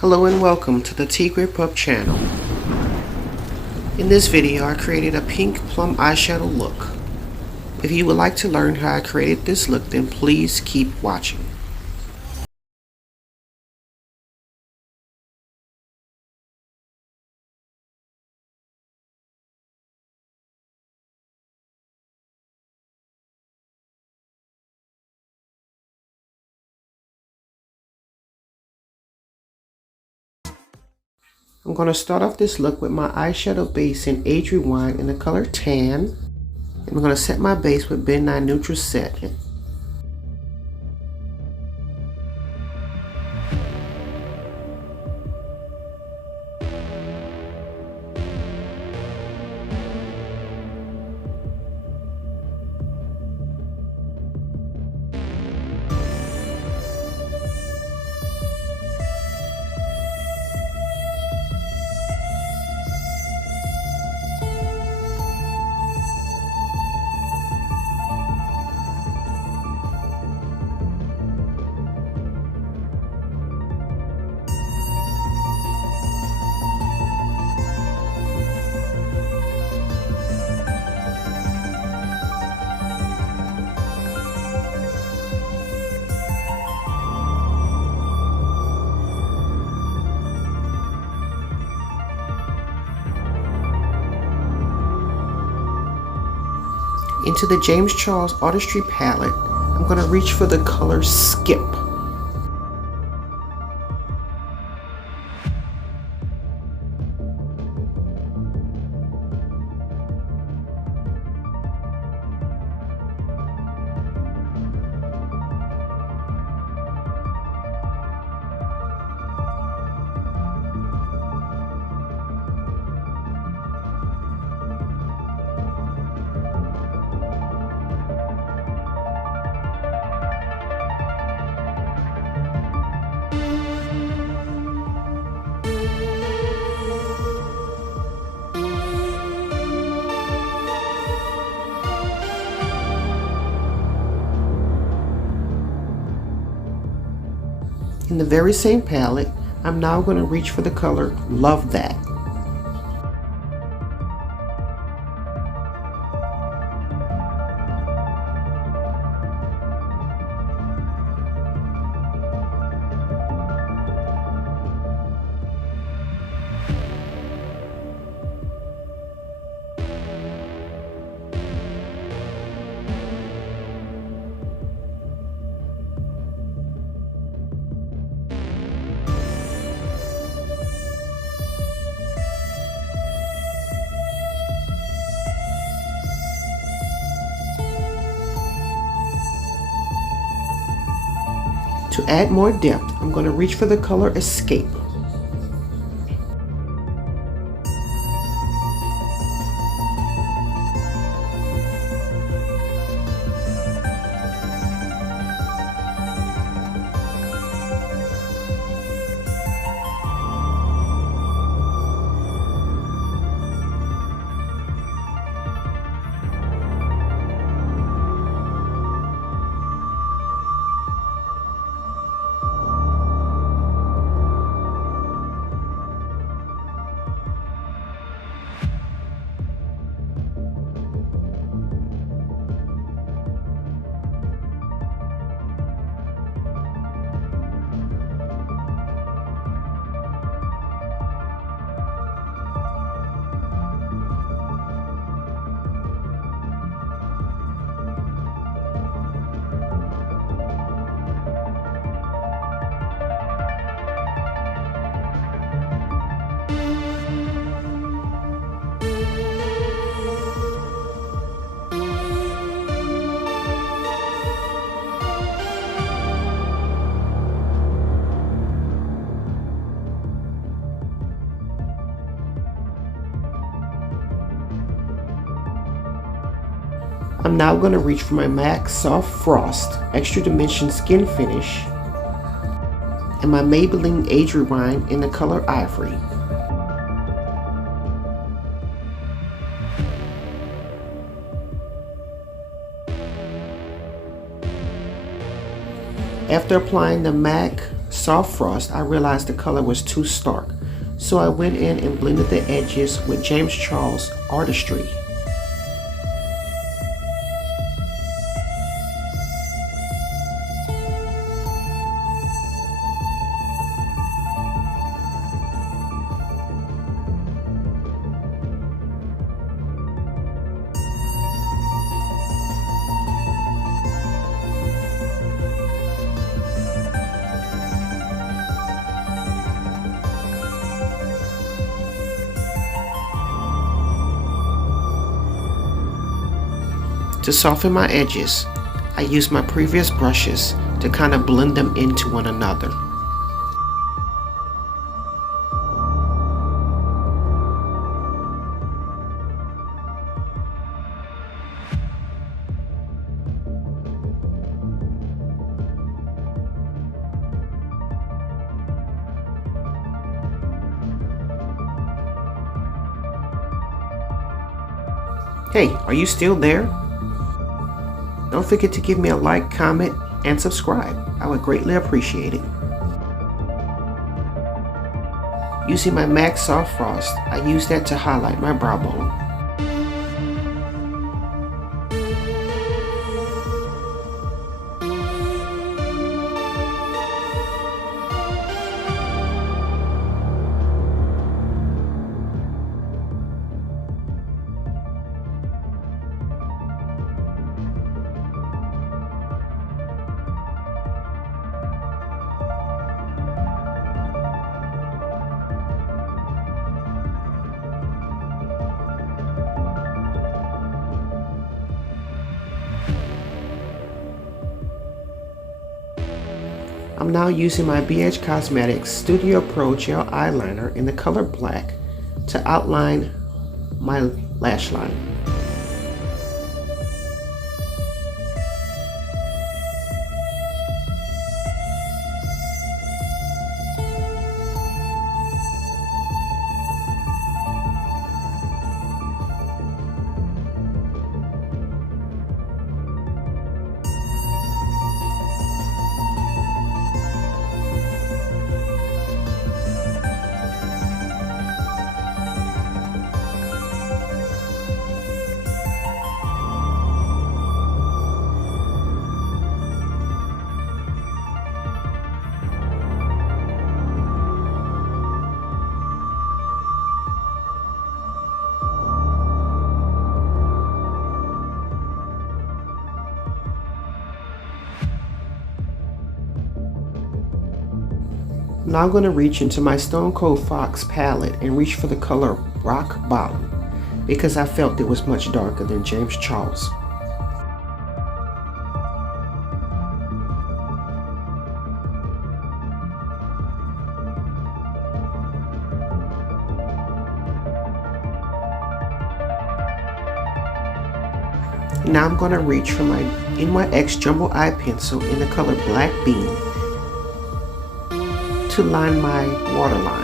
Hello and welcome to the Tigre.pup channel. In this video I created a pink plum eyeshadow look. If you would like to learn how I created this look, then please keep watching. I'm going to start off this look with my eyeshadow base in Ivory in the color Tan. And I'm going to set my base with Nye Neutral set. Into the James Charles Artistry palette, I'm going to reach for the color Skip. In the very same palette, I'm now going to reach for the color Love That. To add more depth, I'm going to reach for the color Escape. I'm now going to reach for my MAC Soft Frost Extra Dimension Skinfinish and my Maybelline Ivory in the color Ivory. After applying the MAC Soft Frost, I realized the color was too stark, so I went in and blended the edges with James Charles Artistry. To soften my edges, I used my previous brushes to kind of blend them into one another. Hey, are you still there? Don't forget to give me a like, comment, and subscribe. I would greatly appreciate it. Using my MAC Soft Frost, I use that to highlight my brow bone. I'm now using my Bhcosmetics Studio Pro Gel Eyeliner in the color black to outline my lash line. I'm now going to reach into my Stone Cold Fox palette and reach for the color Rock Bottom because I felt it was much darker than James Charles. Now I'm going to reach for my NYX Jumbo Eye Pencil in the color Black Bean to line my waterline.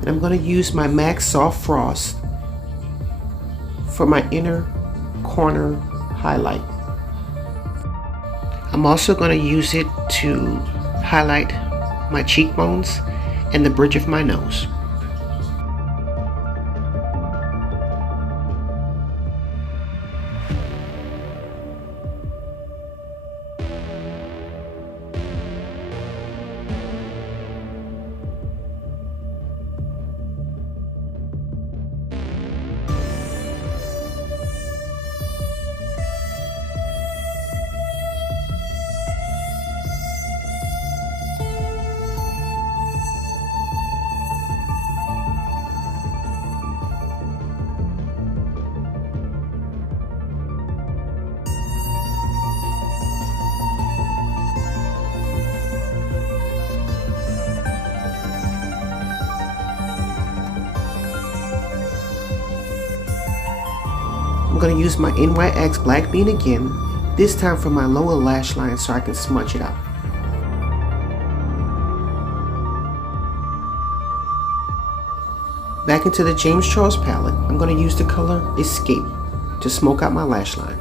And I'm going to use my MAC Soft Frost for my inner corner highlight. I'm also going to use it to highlight my cheekbones and the bridge of my nose. I'm going to use my NYX Black Bean again, this time for my lower lash line so I can smudge it out. Back into the James Charles palette, I'm going to use the color Escape to smoke out my lash line.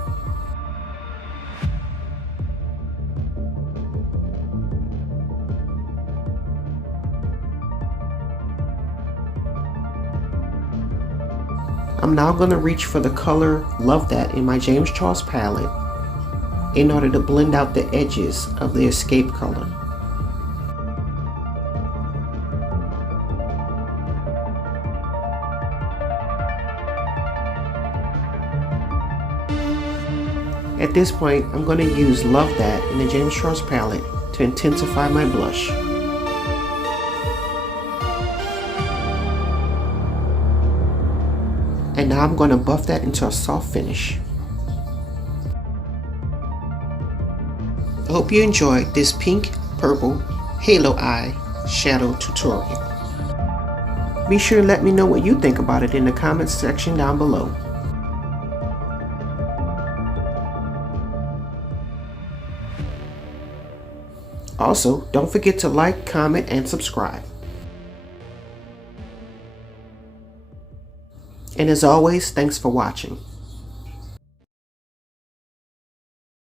I'm now going to reach for the color Love That in my James Charles palette in order to blend out the edges of the escape color. At this point, I'm going to use Love That in the James Charles palette to intensify my blush. And now I'm going to buff that into a soft finish. I hope you enjoyed this pink, purple, halo eye shadow tutorial. Be sure to let me know what you think about it in the comments section down below. Also, don't forget to like, comment, and subscribe. And as always, thanks for watching.